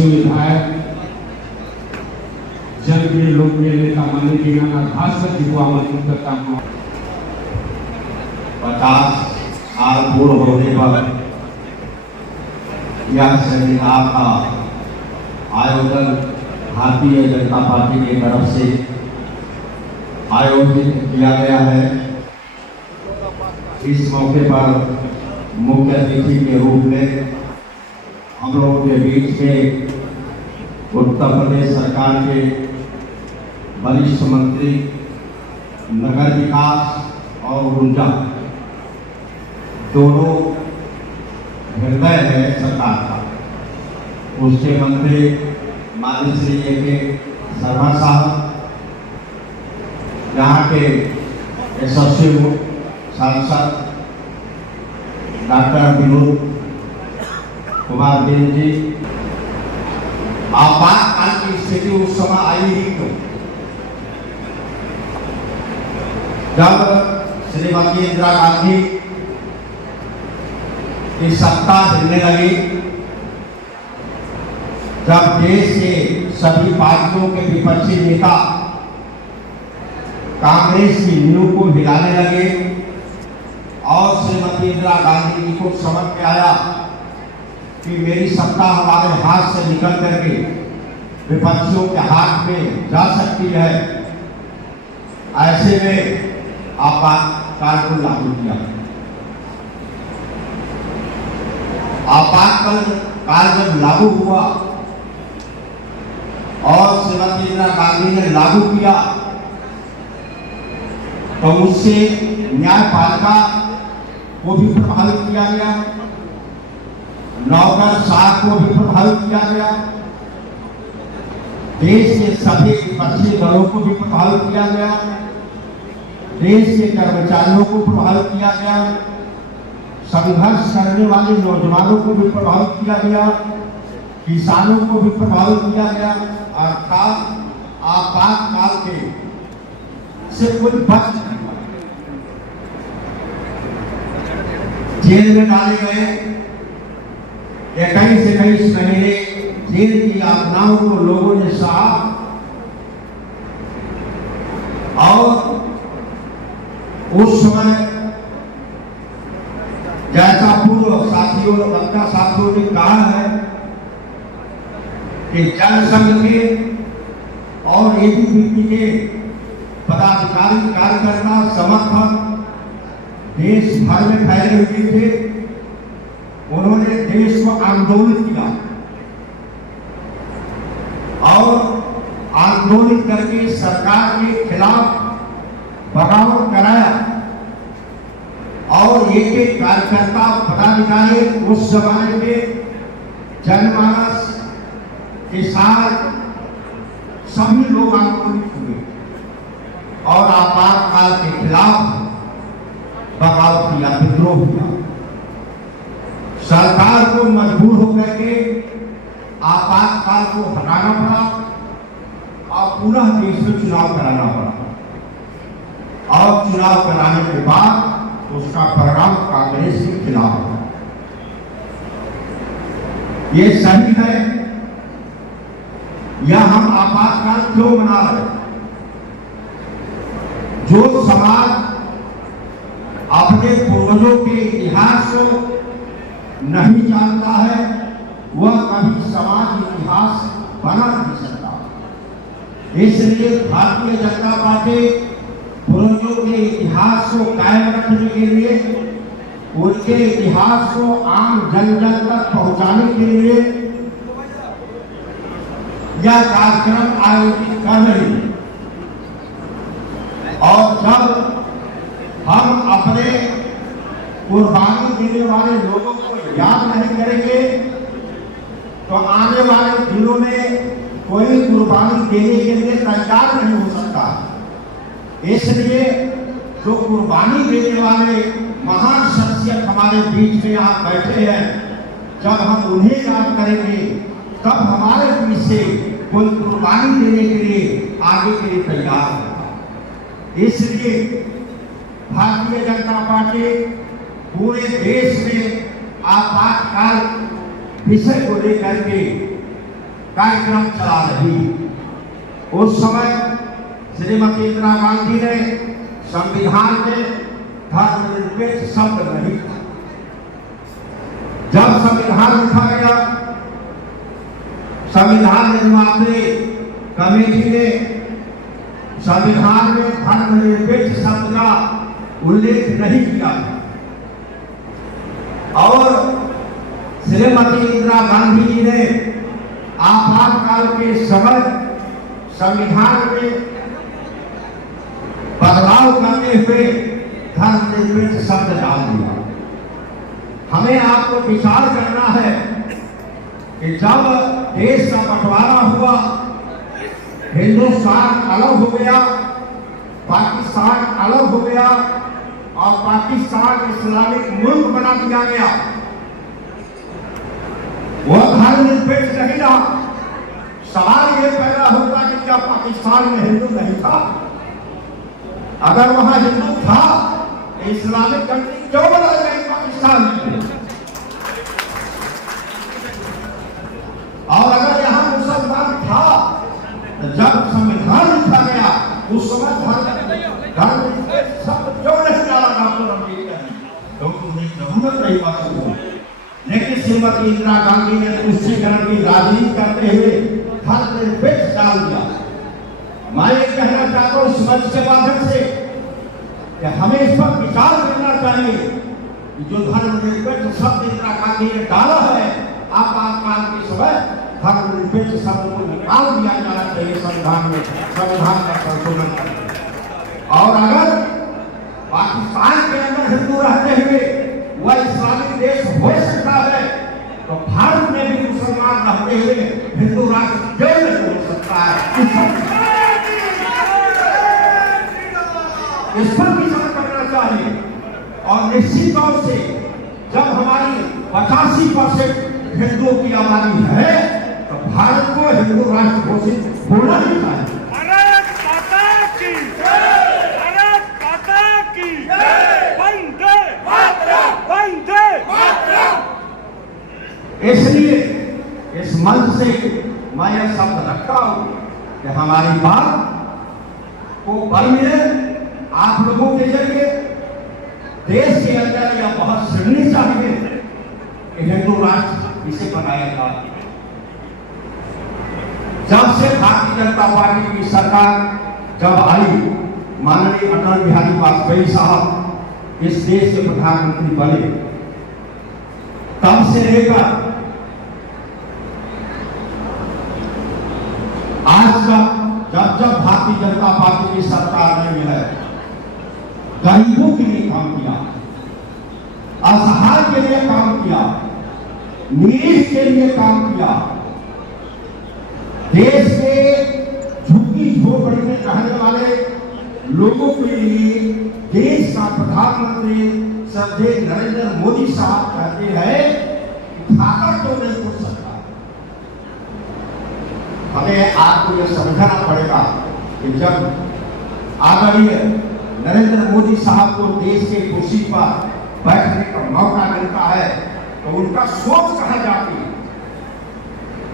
यशस्वी विधायक जनप्रिय लोकप्रिय नेता माननीय दीनानाथ भास्कर जी को आमंत्रित करता हूँ। 50 साल पूर्ण होने पर यह सेमिनार का आयोजन भारतीय जनता पार्टी की तरफ से आयोजित किया गया है। इस मौके पर मुख्य अतिथि के रूप में हम लोगों के बीच में उत्तर प्रदेश सरकार के वरिष्ठ मंत्री नगर विकास और ऊर्जा दोनों हृदय है सरकार का, उसके मंत्री माननीय श्री ए.के. शर्मा साहब, यहाँ के यशस्वी सांसद डॉक्टर विनोद कुमार देव जी। आपातकाल की स्थिति उस समय आई ही क्यों, जब श्रीमती इंदिरा गांधी की सत्ता हिलने लगी, जब देश के सभी पार्टियों के विपक्षी नेता कांग्रेस की नींव को हिलाने लगे और श्रीमती इंदिरा गांधी जी को समझ में आया कि मेरी सत्ता हमारे हाथ से निकल करके विपक्षियों के हाथ में जा सकती है। ऐसे में आपातकाल को लागू किया। आपातकाल जब लागू हुआ और श्रीमती इंदिरा गांधी ने लागू किया तो उससे न्यायपालिका को भी प्रभावित किया गया, नौकरशाह को भी प्रभावित किया गया, देश के सभी विपक्षी दलों को भी प्रभावित किया गया, देश के कर्मचारियों को प्रभावित किया गया, संघर्ष करने वाले नौजवानों को भी प्रभावित किया गया, किसानों को भी प्रभावित किया गया। अर्थात आपातकाल के से कोई बच नहीं पाया, जेल में डाले गए, 21 से 21 महीने जेल की यातनाओं को लोगों ने सहा और उस समय जैसा पूर्व साथियों ने कहा है कि जनसंघ के और एबीवीपी के पदाधिकारी कार्यकर्ता समर्थक देश भर में फैले हुए थे। उन्होंने देश को आंदोलित किया और आंदोलित करके सरकार के खिलाफ बगावत कराया और एक एक कार्यकर्ता पदाधिकारी उस जमाने के जनमानस किसान सभी लोग आंदोलित हुए और आपातकाल के खिलाफ बगावत किया, विद्रोह किया। सरकार को मजबूर होकर के आपातकाल को हटाना पड़ा और पुनः देश में चुनाव कराना पड़ा और चुनाव कराने के बाद उसका परिणाम कांग्रेस के खिलाफ है। ये सही है या हम आपातकाल क्यों मना रहे? जो समाज अपने पूर्वजों के इतिहास को नहीं जानता है वह कभी समाज इतिहास बना नहीं सकता। इसलिए भारतीय जनता पार्टी पूर्वजों के इतिहास को कायम रखने के लिए, उनके इतिहास को आम जन जन तक पहुंचाने के लिए यह कार्यक्रम आयोजित कर रही है। और जब हम अपने कुर्बानी देने वाले लोगों को याद नहीं करेंगे तो आने वाले दिनों में कोई कुर्बानी देने के लिए तैयार नहीं हो सकता। इसलिए जो कुर्बानी देने वाले महान शख्सियत हमारे बीच में आप बैठे हैं, जब हम उन्हें याद करेंगे तब हमारे बीच से कोई कुर्बानी देने के लिए आगे के लिए तैयार है। इसलिए भारतीय जनता पार्टी पूरे देश में आपातकाल विषय को लेकर के कार्यक्रम चला रही। उस समय श्रीमती इंदिरा गांधी ने संविधान में धर्मनिरपेक्ष शब्द नहीं था। जब संविधान लिखा गया, संविधान निर्मात्री कमेटी ने संविधान में धर्मनिरपेक्ष शब्द का उल्लेख नहीं किया और श्रीमती इंदिरा गांधी जी ने आपातकाल के समय संविधान में बदलाव करते हुए धर्मनिरपेक्ष शब्द डाल दिया। हमें आपको विचार करना है कि जब देश का बंटवारा हुआ, हिंदुस्तान अलग हो गया, पाकिस्तान अलग हो गया और पाकिस्तान इस्लामिक मुल्क बना दिया गया, वह धर्मनिरपेक्ष नहीं रहा। सवाल ये पैदा होगा कि क्या पाकिस्तान में हिंदू नहीं था? अगर वहां हिंदू था, इस्लामिक कंट्री क्यों बना गई पाकिस्तान में? और अगर यहां मुसलमान था, तो जब संविधान लिखा गया उस समय धर्म शब्द क्यों नहीं डाला डॉक्टर अम्बेडकर ने? क्योंकि उन्हें जरूरत नहीं बातों को। लेकिन श्रीमती इंदिरा गांधी ने तुष्टीकरण की राजनीति करते हुए धर्मनिरपेक्ष डाल दिया। मैं ये कहना चाहता हूं इस मंच के माध्यम से कि हमें इस पर विचार करना चाहिए कि जो धर्मनिरपेक्ष शब्द इंदिरा गांधी ने डाला है, आपातकाल के समय धर्मनिरपेक्ष शब्द को निकाल दिया जाना चाहिए संविधान में, संविधान का संशोधन करके। और अगर पाकिस्तान के अंदर हिंदू रहते हुए वह इस्लामिक देश हो सकता है, तो भारत में भी मुसलमान रहते हुए हिंदू राष्ट्र क्यों नहीं हो सकता है? इस पर विचार करना चाहिए। और निश्चित तौर से जब हमारी 85% हिंदुओं की आबादी है, तो भारत को हिंदू राष्ट्र घोषित होना ही चाहिए। भारत माता की जय, भारत माता की जय, वंदे मातरम, वंदे मातरम। इसलिए इस मंच से मैं यह शब्द रखता हूं कि हमारी बात को बल मिले, आप लोगों के जरिए देश के अंदर यह बहुत सुननी चाहिए कि हिंदू राष्ट्र इसे बनाया जाए। जब से भारतीय जनता पार्टी की सरकार जब आई, माननीय अटल बिहारी वाजपेयी साहब इस देश के प्रधानमंत्री बने, तब से लेकर आज तक जब भारतीय जनता पार्टी की सरकार ने है, गरीबों के लिए काम किया, असहाय के लिए काम किया, नीच के लिए काम किया, देश के झुग्गी झोपड़ी में रहने वाले लोगों के लिए देश का प्रधानमंत्री श्रद्धेय नरेंद्र मोदी साहब कहते हैं खाता तो नहीं हो सकता। हमें आपको यह समझना पड़ेगा कि जब आदरणीय नरेंद्र मोदी साहब को देश के कुर्सी पर बैठने का मौका मिलता है, तो उनका सोच कहां जाती है?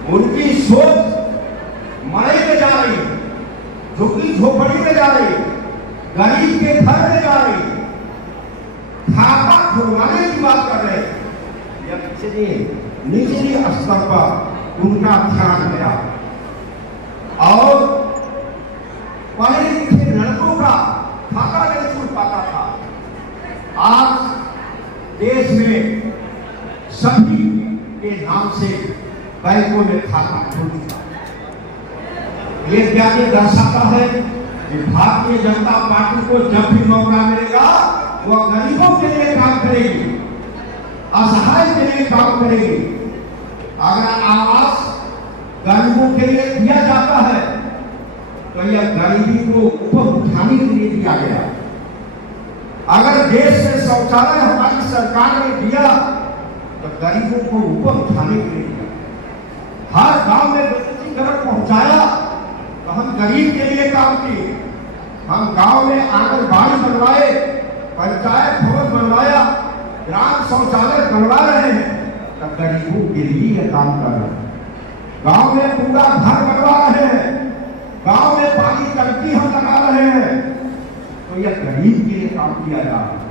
उनकी सोच मरे में जा रही, झुग्गी झोपड़ी में जा रही, गरीब के घर में जा रही, खाता खुलवाने की बात कर रहे हैं। यह निचली स्तर पर उनका ध्यान गया और पढ़े लिखे लड़कों का खाता नहीं खुल पाता था। आज देश में सभी के नाम से बैंकों में खाता खुल चुका। ये क्या ये दर्शाता है कि भारतीय जनता पार्टी को जब भी मौका मिलेगा वह गरीबों के लिए काम करेगी, असहाय के लिए काम करेगी। अगर आवास गरीबों के लिए दिया जाता है तो यह गरीबी को ऊपर उठाने के लिए दिया गया। अगर देश में शौचालय हमारी सरकार ने दिया तो गरीबों को ऊपर उठाने के लिए दिया। हर गांव में विद्युतीकरण पहुंचाया तो हम गरीब के लिए काम किए। हम गांव में आंगनबाड़ी बनवाए, पंचायत भवन बनवाया, ग्राम शौचालय बनवा रहे हैं, तब गरीबों के लिए यह काम कर रहे हैं। गांव में पूरा घर बनवा रहे हैं, गांव में पानी टंकी हम लगा रहे हैं, तो यह गरीब के लिए काम किया जा रहा है।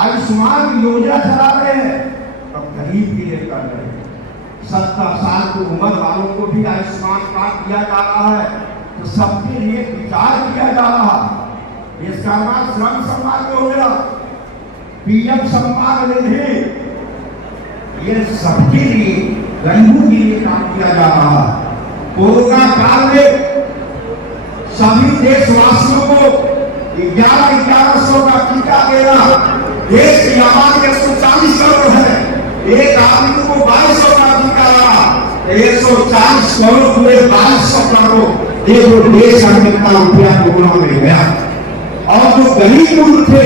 आयुष्मान योजना चला रहे हैं, तो गरीब के लिए कर रहे हैं। 70 साल की उम्र वालों को भी आयुष्मान कार्ड दिया जा रहा है, तो सबके लिए विचार किया जा रहा है। इसका नाम श्रम सम्मान योजना, पीएम सम्मान निधि, ये सबके लिए गरीबों के लिए काम किया जा रहा है। कोरोना काल में सभी देशवासियों को 1100 का टीका देना, देश की आबादी 140 करोड़ है, एक आदमी को 2200 का टीका रहा, 140 करोड़ पूरे 2200 करोड़ देखो देश का कितना रुपया कोरोना में गया। और जो गरीब मुल्क थे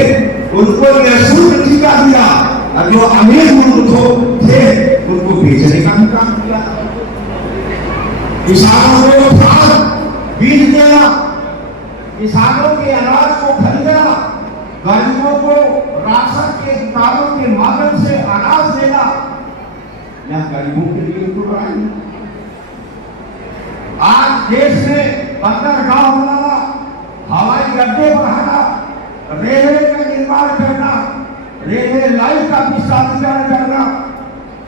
उनको निःशुल्क टीका दिया, और जो अमीर मुल्क थे उनको बेचने का भी काम किया। किसानों को खाद बीज देना, किसानों के अनाज को खरीदना, गरीबों को राशन के दुकानों के माध्यम से अनाज देना, यह गरीबों के लिए तो बढ़ाई। आज देश में बंदरगाह बनाना, हवाई अड्डे बढ़ाना, रेलवे का निर्माण करना, रेलवे लाइन का विस्तारीकरण करना,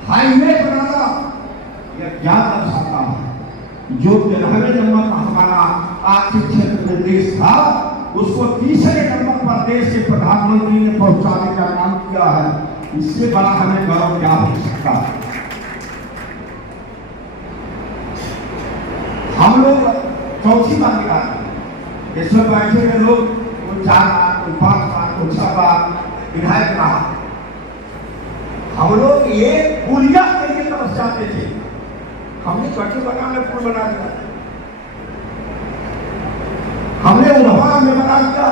हाईवे बनाना, यह क्या दर्शाता है? जो 93 नंबर का हमारा आर्थिक क्षेत्र में देश था, उसको तीसरे नंबर पर देश के प्रधानमंत्री ने पहुंचाने का काम किया है। इससे बड़ा हमें गौरव क्या हो सकता है? हम लोग चौथी बार निकाले, इसमें बैठे हुए लोग 4 बार, 5 बार, 6 बार विधायक रहा। हम लोग ये पुलिया के लिए तरफ जाते थे, हमने कटी बना में पुल बना दिया, हमने उन्हावा में बना दिया,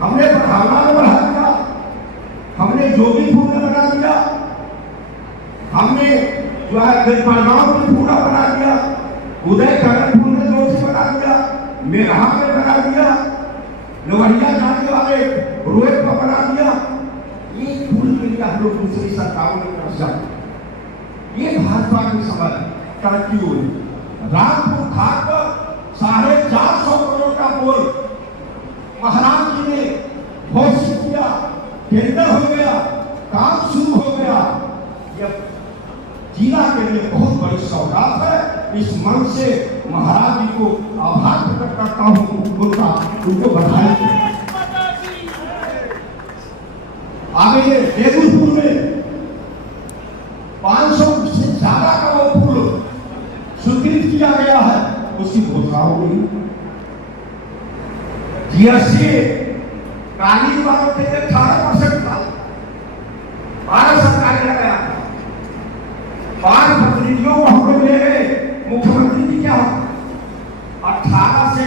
हमने बढ़ावा में बढ़ा दिया, हमने जोगीपुर में बना दिया, हमने जो है गजमागांव में पूरा बना दिया, उदय करणपुर में 2 से बना दिया, मेरहा में बना दिया, लोहरिया जाने वाले रोड पर बना दिया। ये पुल के लिए हम लोग दूसरी सरकारों ने तरफ जाते, ये भाजपा की समझ तरक्की हुई। रामपुर घाट पर 450 करोड़ का पुल महाराज जी ने घोषित किया, टेंडर हो गया, काम शुरू हो गया। यह जिला के लिए बहुत बड़ी सौगात है। इस मन से महाराज जी को आभार प्रकट करता हूँ, उनको बधाई। आगे बेगूपुर में 500 से ज्यादा का वो पुल स्वीकृत किया गया है, उसकी घोषणा हो गई। जीएसटी कालीन वालों के लिए 18% था, भारत सरकार ने लगाया। 5 प्रतिनिधियों को हम लोग ले गए, मुख्यमंत्री जी क्या 18 से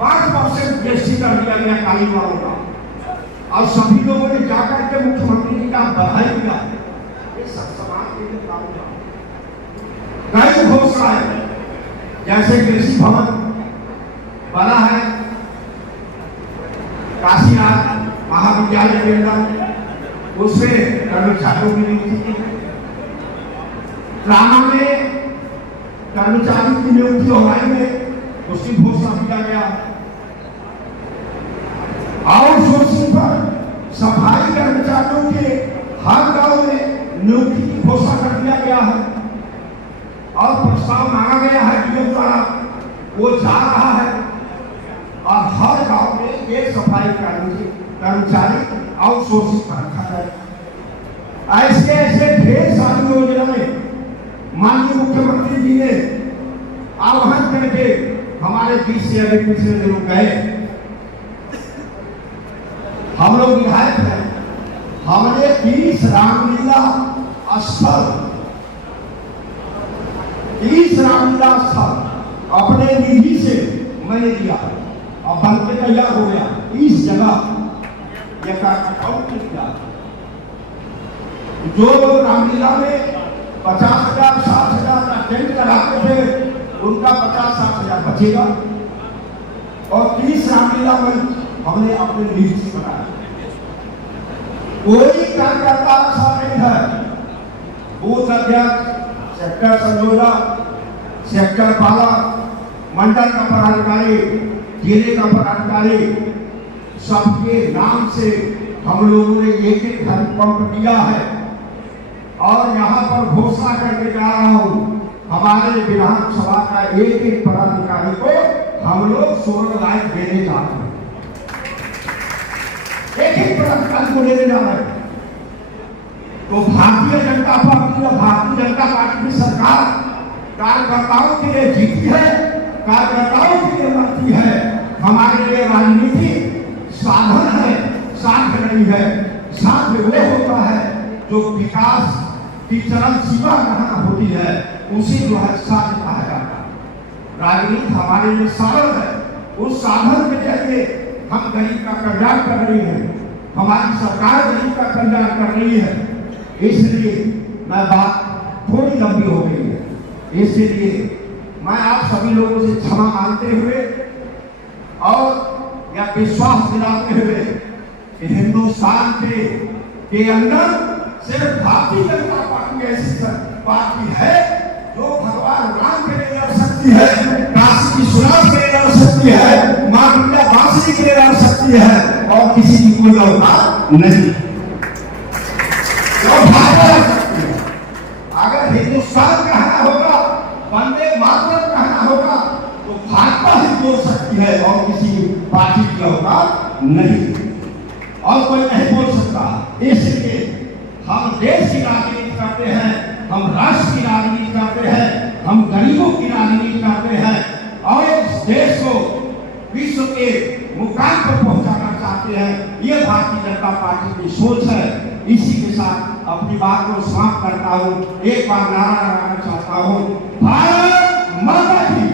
5% जीएसटी कर दिया गया कालीन वालों का, और सभी लोगों ने जाकर के मुख्यमंत्री जी का बधाई दिया। ये सब समाज के लिए काम हुआ। कई घोषणाएं जैसे कृषि भवन बना है, काशीनाथ महाविद्यालय के अंदर उसमें कर्मचारियों की नियुक्ति की, ट्रामा में कर्मचारी की नियुक्ति होने में उसकी घोषणा किया गया। आउटसोर्सिंग पर सफाई कर्मचारियों के हर गांव में नियुक्ति की घोषणा कर दिया गया है, और प्रस्ताव मांगा गया है डीएम द्वारा, वो जा रहा है, और हर गांव में एक सफाई कर्मचारी आउटसोर्सिंग पर रखा जाए। ऐसे ऐसे ढेर सारी योजनाएं माननीय मुख्यमंत्री जी ने आह्वान करके हमारे बीच से अभी पिछले दिनों गए। हम लोग विधायक हैं, हमने 30 रामलीला स्थल अपने निधि से मैंने दिया और बन के तैयार हो गया। 30 जगह यह अकाउंट किया। जो लोग रामलीला में 50,000 60,000 का टेंट लगाते थे, उनका 50-60 हजार बचेगा, और 30 रामलीला में हमने अपने निधि से बनाया। कोई कार्यकर्ता ऐसा नहीं है, बूथ अध्यक्ष, सेक्टर संयोजक, सेक्टर पालक, मंडल का पदाधिकारी, जिले का पदाधिकारी, सबके नाम से हम लोगों ने एक एक हैंडपंप दिया है। और यहाँ पर घोषणा करके जा रहा हूँ, हमारे विधानसभा का एक एक पदाधिकारी को हम लोग सोलर लाइट देने जा रहे हैं। एक एक पदाधिकारी को देने जा रहे हैं। तो भारतीय जनता पार्टी या भारतीय जनता पार्टी की सरकार कार्यकर्ताओं के लिए जीती है, कार्यकर्ताओं के लिए लड़ती है। हमारे लिए राजनीति साधन है, साध्य नहीं है। साध्य वो होता है जो विकास की चरम सीमा कहाँ होती है, उसी जो है साध्य कहा जाता है। राजनीति हमारे लिए साधन है, उस साधन के जरिए हम गरीब का कल्याण कर रही है, हमारी सरकार गरीब का कल्याण कर रही है। इसलिए मैं बात थोड़ी लंबी हो गई है, इसलिए मैं आप सभी लोगों से क्षमा मांगते हुए और यह विश्वास दिलाते हुए कि हिंदुस्तान के अंदर सिर्फ भारतीय जनता पार्टी ऐसी पार्टी है जो भगवान राम के लिए लड़ सकती है, काशी विश्वनाथ के लिए लड़ सकती है, मां दुर्गा बांसुरी के लिए लड़ सकती है, और किसी की कोई औकात नहीं। अगर हिंदुस्तान कहना होगा, वंदे मातरम कहना होगा, तो भाजपा ही बोल सकती है और किसी पार्टी की औकात नहीं, और कोई नहीं बोल सकता। इसलिए हम देश की राजनीति करते हैं, हम राष्ट्र की राजनीति करते हैं, हम गरीबों की राजनीति करते हैं और इस देश को विश्व के मुकाम पर पहुंचाना चाहते हैं। ये भारतीय जनता पार्टी की सोच है। इसी के साथ अपनी बात को समाप्त करता हूँ। एक बार नारा लगाना चाहता हूँ, भारत माता की